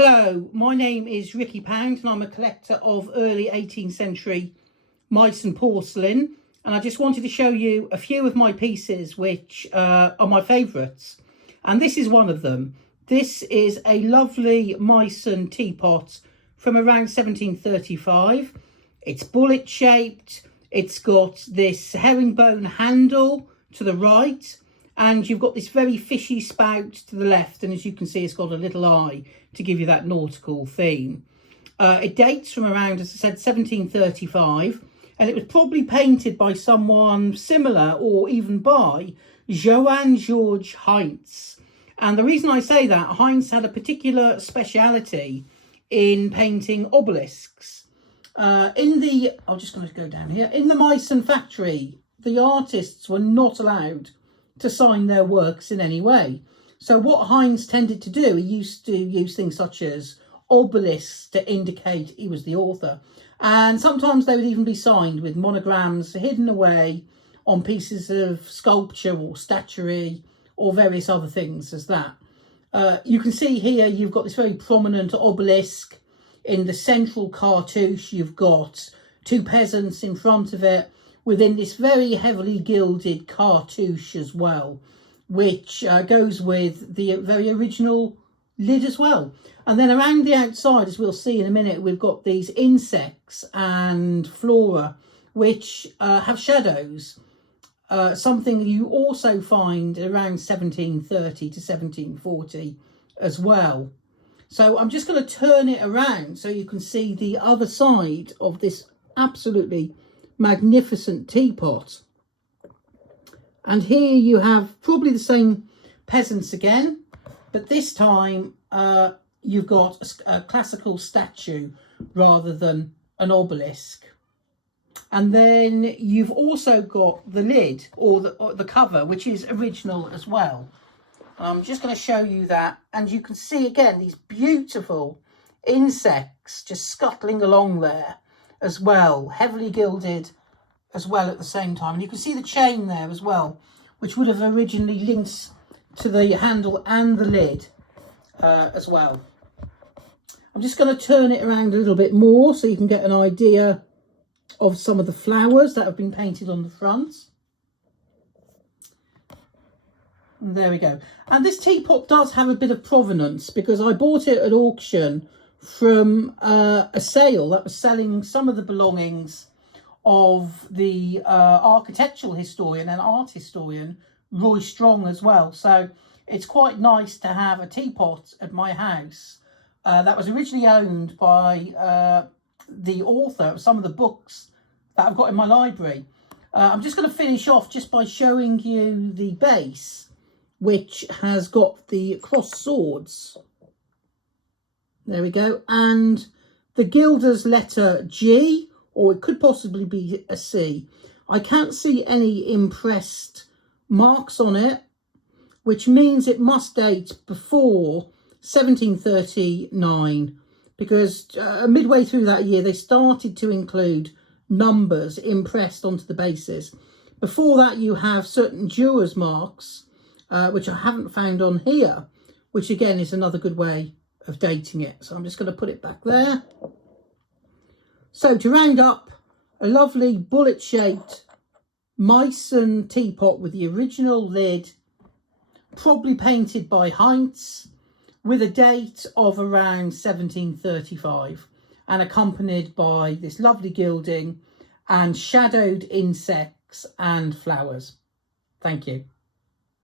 Hello, my name is Ricky Pound and I'm a collector of early 18th century Meissen porcelain, and I just wanted to show you a few of my pieces which are my favourites, and this is one of them. This is a lovely Meissen teapot from around 1735. It's bullet shaped, it's got this herringbone handle to the right, and you've got this very fishy spout to the left, and as you can see it's got a little eye to give you that nautical theme. It dates from around, as I said, 1735, and it was probably painted by someone similar or even by Johann Georg Heintze. And the reason I say that, Heintze had a particular speciality in painting obelisks. I'm just going to go down here. In the Meissen factory, the artists were not allowed to sign their works in any way. So what Heintze tended to do, he used to use things such as obelisks to indicate he was the author. And sometimes they would even be signed with monograms hidden away on pieces of sculpture or statuary or various other things as that. You can see here you've got this very prominent obelisk. In the central cartouche, you've got two peasants in front of it within this very heavily gilded cartouche as well, which goes with the very original lid as well. And then around the outside, as we'll see in a minute, we've got these insects and flora which have shadows, something you also find around 1730 to 1740 as well. So I'm just going to turn it around so you can see the other side of this absolutely magnificent teapot. And here you have probably the same peasants again, but this time you've got a classical statue rather than an obelisk. And then you've also got the lid or the cover, which is original as well. I'm just going to show you that, and you can see again these beautiful insects just scuttling along there as well, heavily gilded as well at the same time. And you can see the chain there as well, which would have originally linked to the handle and the lid as well. I'm just going to turn it around a little bit more so you can get an idea of some of the flowers that have been painted on the front. And there we go. And this teapot does have a bit of provenance because I bought it at auction from a sale that was selling some of the belongings of the architectural historian and art historian Roy Strong as well. So it's quite nice to have a teapot at my house that was originally owned by the author of some of the books that I've got in my library. I'm just going to finish off just by showing you the base, which has got the crossed swords. There we go. And the gilder's letter G, or it could possibly be a C. I can't see any impressed marks on it, which means it must date before 1739, because midway through that year they started to include numbers impressed onto the bases. Before that you have certain jeweler's marks, which I haven't found on here, which again is another good way of dating it. So I'm just going to put it back there. So to round up, a lovely bullet-shaped Meissen teapot with the original lid, probably painted by Heintze, with a date of around 1735, and accompanied by this lovely gilding and shadowed insects and flowers. Thank you.